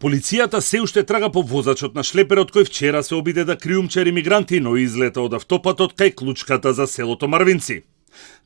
Полицијата се уште трага по возачот на шлеперот кој вчера се обиде да криумчари мигранти, но излета од автопатот кај клучката за селото Марвинци.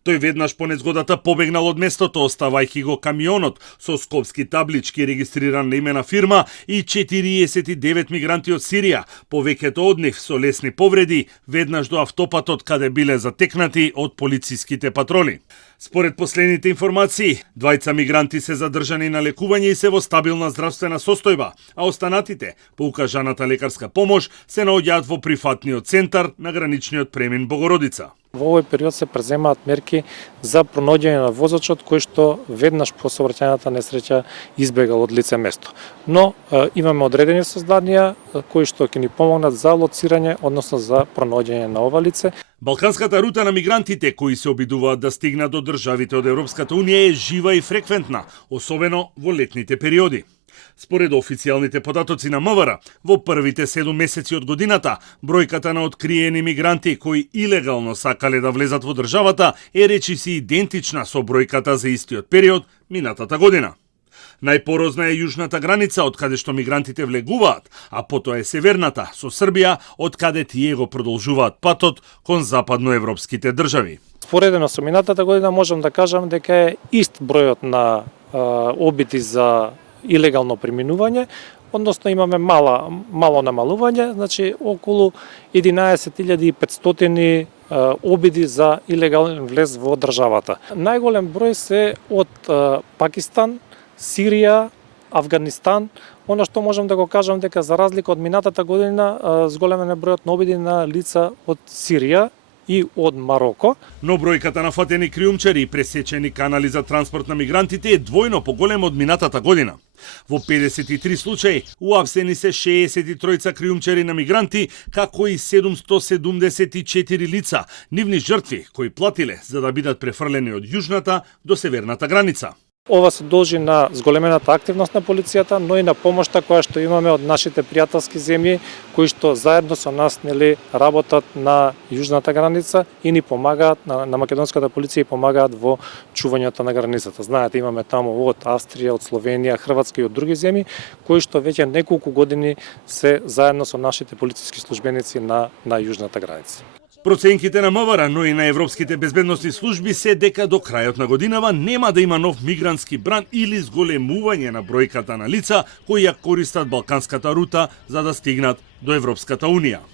Тој веднаш по незгодата побегнал од местото, оставајќи го камионот со скопски таблички регистриран на име на фирма и 49 мигранти од Сирија, повеќето од нив со лесни повреди, веднаш до автопатот каде биле затекнати од полициските патроли. Според последните информации, двајца мигранти се задржани на лекување и се во стабилна здравствена состојба, а останатите, по укажаната лекарска помош, се наоѓаат во прифатниот центар на граничниот премин Богородица. Во овој период се преземаат мерки за пронаоѓање на возачот кој што веднаш по сообраќајната несреќа избегал од лице место. Но имаме одредени создаднија кои што ќе ни помогнат за лоцирање, односно за пронаоѓање на ова лице. Балканската рута на мигрантите кои се обидуваат да стигнат до државите од Европската унија е жива и фреквентна, особено во летните периоди. Според официјалните податоци на МВР, во првите 7 месеци од годината, бројката на откриени мигранти кои илегално сакале да влезат во државата е речиси идентична со бројката за истиот период минатата година. Најпорозна е јужната граница од каде што мигрантите влегуваат, а потоа е северната со Србија, од каде тие го продолжуваат патот кон западноевропските држави. Споредено со минатата година можам да кажам дека е ист бројот на обиди за илегално преминување, односно имаме мало намалување, значи околу 11.500 обиди за илегален влез во државата. Најголем број се од Пакистан, Сирија, Авганистан. Оно што можам да го кажам дека за разлика од минатата година зголемен е бројот на обиди на лица од Сирија и од Мароко. Но бројката на фатени криумчари и пресечени канали за транспорт на мигрантите е двојно поголема од минатата година. Во 53 случаи уапсени се 63 криумчари на мигранти, како и 774 лица, нивни жртви кои платиле за да бидат префрлени од јужната до северната граница. Ова се должи на зголемената активност на полицијата, но и на помошта која што имаме од нашите пријателски земји, кои што заедно со нас работат на јужната граница и ни помагаат на македонската полиција и помагаат во чувањето на границата. Знаете, имаме таму од Австрија, од Словенија, Хрватска и од други земји, кои што веќе неколку години се заедно со нашите полициски службеници на јужната граница. Проценките на МВР, но и на европските безбедносни служби се дека до крајот на годинава нема да има нов мигрантски бран или зголемување на бројката на лица кои ја користат Балканската рута за да стигнат до Европската унија.